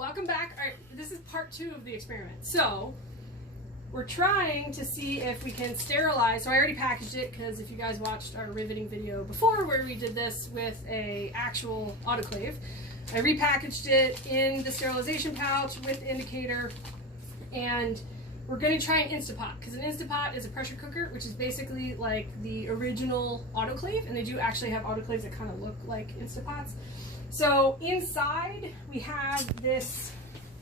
welcome back. All right, this is part 2 of the experiment. So we're trying to see if we can sterilize. So I already packaged it because if you guys watched our riveting video before where we did this with a actual autoclave, I repackaged it in the sterilization pouch with the indicator, and we're going to try an instapot because an instapot is a pressure cooker, which is basically like the original autoclave, and they do actually have autoclaves that kind of look like instapots. So inside we have this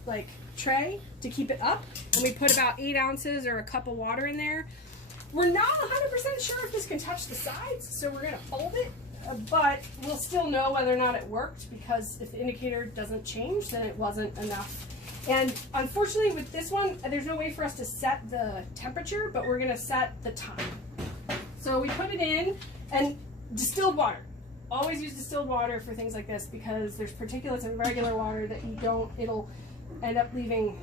like tray to keep it up, and we put about 8 ounces or a cup of water in there. We're not 100% sure if this can touch the sides, so we're going to hold it, but we'll still know whether or not it worked, because if the indicator doesn't change, then it wasn't enough. And unfortunately with this one, there's no way for us to set the temperature, but we're going to set the time. So we put it in, and distilled water. Always use distilled water for things like this because there's particulates in regular water that you don't, it'll end up leaving.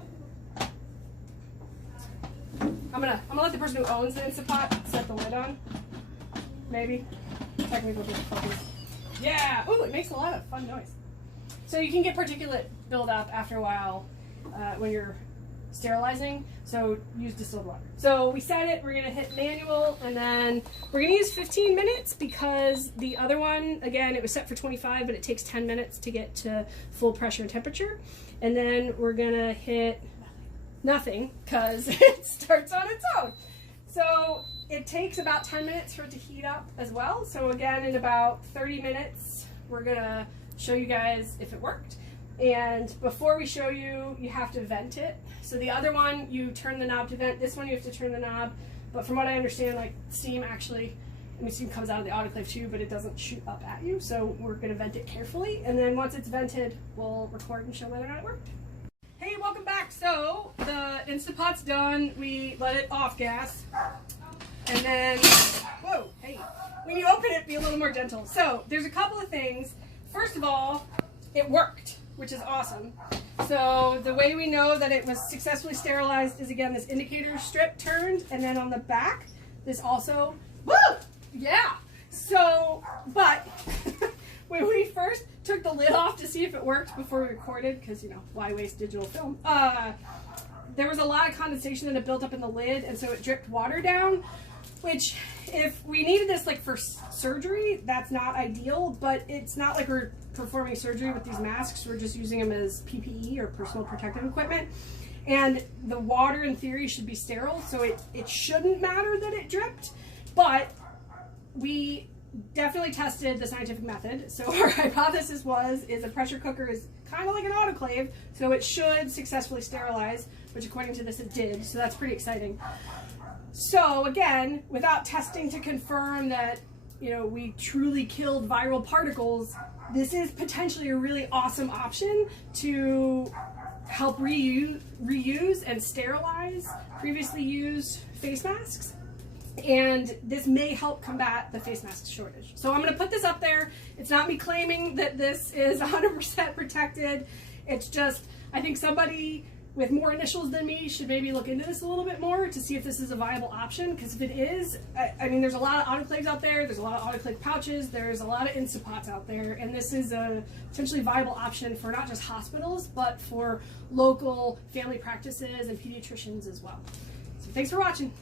I'm gonna let the person who owns the Instapot set the lid on. Maybe. Technically focus. Yeah! Ooh, it makes a lot of fun noise. So you can get particulate buildup after a while when you're sterilizing, so use distilled water. So we set it, we're gonna hit manual, and then we're gonna use 15 minutes because the other one, again, it was set for 25, but it takes 10 minutes to get to full pressure and temperature. And then we're gonna hit nothing because it starts on its own. So it takes about 10 minutes for it to heat up as well. So again, in about 30 minutes, we're gonna show you guys if it worked. And before we show you, you have to vent it. So the other one, you turn the knob to vent. This one, you have to turn the knob. But from what I understand, like steam actually, I mean, steam comes out of the autoclave too, but it doesn't shoot up at you. So we're gonna vent it carefully. And then once it's vented, we'll record and show whether or not it worked. Hey, welcome back. So the Instapot's done. We let it off gas. And then, whoa, hey, when you open it, be a little more gentle. So there's a couple of things. First of all, it worked, which is awesome. So the way we know that it was successfully sterilized is, again, this indicator strip turned, and then on the back, this also, woo, yeah. So, but when we first took the lid off to see if it worked before we recorded, because, you know, why waste digital film? There was a lot of condensation that had built up in the lid, and so it dripped water down, which if we needed this like for surgery, that's not ideal, but it's not like we're performing surgery with these masks. We're just using them as PPE or personal protective equipment. And the water in theory should be sterile, so it shouldn't matter that it dripped, but we definitely tested the scientific method. So our hypothesis is a pressure cooker is kind of like an autoclave, so it should successfully sterilize, which according to this it did, so that's pretty exciting. So again, without testing to confirm that, you know, we truly killed viral particles, this is potentially a really awesome option to help reuse and sterilize previously used face masks. And this may help combat the face mask shortage. So I'm going to put this up there. It's not me claiming that this is 100% protected. It's just, I think somebody with more initials than me should maybe look into this a little bit more to see if this is a viable option, because if it is, I mean, there's a lot of autoclaves out there, there's a lot of autoclave pouches, there's a lot of Instapots out there, and this is a potentially viable option for not just hospitals, but for local family practices and pediatricians as well. So thanks for watching.